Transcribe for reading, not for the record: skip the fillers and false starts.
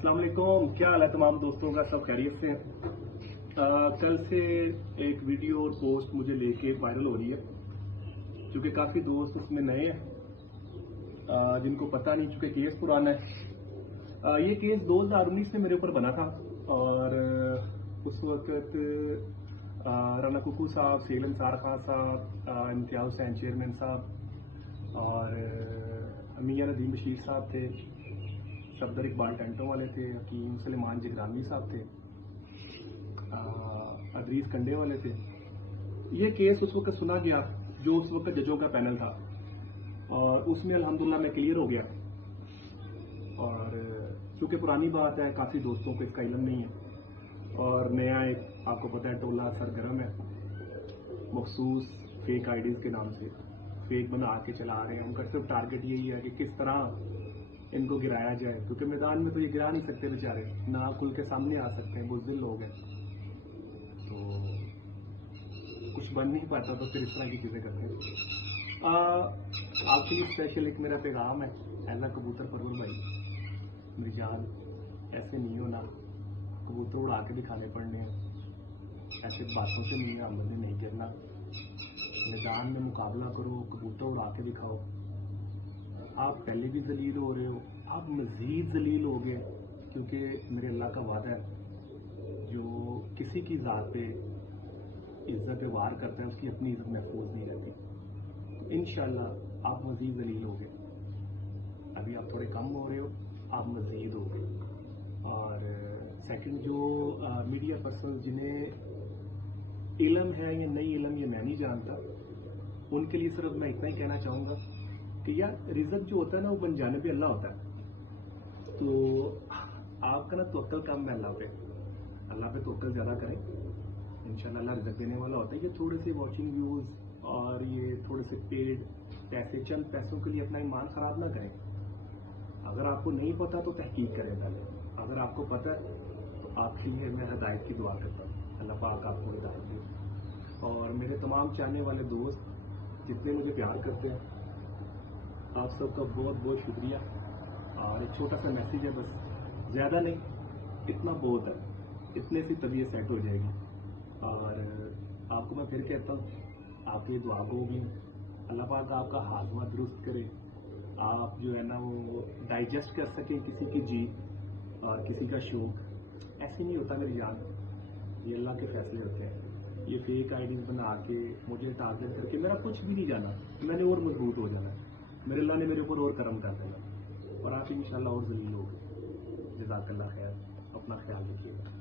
अस्सलाम वालेकुम, क्या हाल है तमाम दोस्तों का? सब खैरियत से हैं? कल से एक वीडियो और पोस्ट मुझे लेके वायरल हो रही है, क्योंकि काफ़ी दोस्त उसमें नए हैं, जिनको पता नहीं, चूँकि केस पुराना है। ये केस 2019 में मेरे ऊपर बना था और उस वक्त राना कुकू साहब, सेल अंसार खान साहब, इम्तियाज़ हुसैन चेयरमैन साहब और मियां नदीम बशीर साहब थे, सफदर इकबाल टेंटों वाले थे, हकीम सलेमान जिगरानी साहब थे, अदरीस कंडे वाले थे। ये केस उस वक्त सुना गया जो उस वक्त जजों का पैनल था और उसमें अल्हम्दुलिल्लाह मैं क्लियर हो गया। और चूँकि पुरानी बात है, काफ़ी दोस्तों को इसका इल्म नहीं है और नया एक आपको पता है टोला सरगर्म है, मखसूस फेक आईडीज़ के नाम से फेक बना के चला रहे हैं। उनका सिर्फ टारगेट यही है कि किस तरह इनको गिराया जाए, क्योंकि मैदान में तो ये गिरा नहीं सकते बेचारे, ना खुल के सामने आ सकते हैं, बुज़दिल लोग हैं, तो कुछ बन नहीं पाता तो फिर इस तरह की चीज़ें करते हैं। आपके लिए स्पेशल एक मेरा पैगाम है, एज अ कबूतर परवर भाई, मेरी जान, ऐसे नहीं होना, कबूतर उड़ा के दिखाने पड़ने हैं, ऐसे बातों से नहीं आमदनी नहीं करना, मैदान में मुकाबला करो, कबूतर उड़ा के दिखाओ। आप पहले भी जलील हो रहे हो, आप मज़ीद जलील हो गए, क्योंकि मेरे अल्लाह का वादा है जो किसी की ज़ात पे इज्जत वार करता है उसकी अपनी इज्जत महफूज नहीं रहती। तो इंशाल्लाह आप मज़ीद जलील हो गए, अभी आप थोड़े कम हो रहे हो, आप मज़ीद हो गए। और सेकंड, जो मीडिया पर्सन जिन्हें इल्म है या नहीं इल्म ये मैं नहीं जानता, उनके लिए सिर्फ मैं इतना ही कहना चाहूँगा कि यार रिज़्क जो होता है ना वो बन जाने पे अल्लाह होता है, तो आपका ना तवक्कल कम है अल्लाह पे तवक्कल ज़्यादा करें, इंशाल्लाह अल्लाह रिज़्क देने वाला होता है। ये थोड़े से वॉचिंग व्यूज़ और ये थोड़े से पेड पैसे, चंद पैसों के लिए अपना ईमान ख़राब ना करें। अगर आपको नहीं पता तो तहकीक करें पहले, अगर आपको पता है तो आपके लिए मैं हिदायत की दुआ करता हूँ, अल्लाह पाक आपको हिदायत दे। और मेरे तमाम चाहने वाले दोस्त जितने मुझे प्यार करते हैं, आप सबका बहुत बहुत शुक्रिया। और एक छोटा सा मैसेज है, बस ज़्यादा नहीं, इतना बहुत है, इतने से तबीयत सेट हो जाएगी। और आपको मैं फिर कहता हूँ, आपकी दुआ होगी, अल्लाह पाक आपका हाजमा दुरुस्त करे, आप जो है ना वो डाइजेस्ट कर सकें किसी की जीत और किसी का शौक। ऐसे नहीं होता मेरी जान, ये अल्लाह के फैसले होते हैं। ये फेक आईडीज बना के मुझे टारगेट करके मेरा कुछ भी नहीं जाना, मैंने और मजबूत हो जाना, मेरे अल्लाह ने मेरे ऊपर और करम कर देना और आप इंशाल्लाह और जलील होगे। जज़ाकल्लाह खैर, अपना ख्याल रखिएगा।